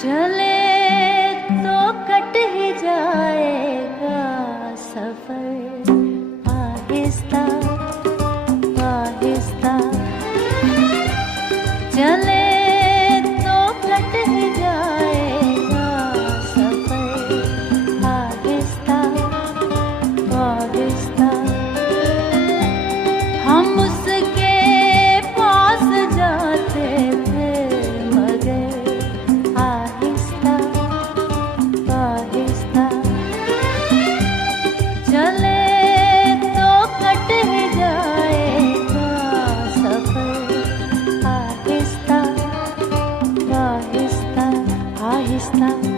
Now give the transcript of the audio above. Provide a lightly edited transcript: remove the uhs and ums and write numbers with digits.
चले तो कट ही जाएगा सफर, आहिस्ता आहिस्ता। चले तो कट ही जाएगा सफर, आहिस्ता आहिस्ता। हम उसके पास जाते थे मगर आहिस्ता आहिस्ता। चले तो कट ही जाएगा सफर, आहिस्ता आहिस्ता आहिस्ता।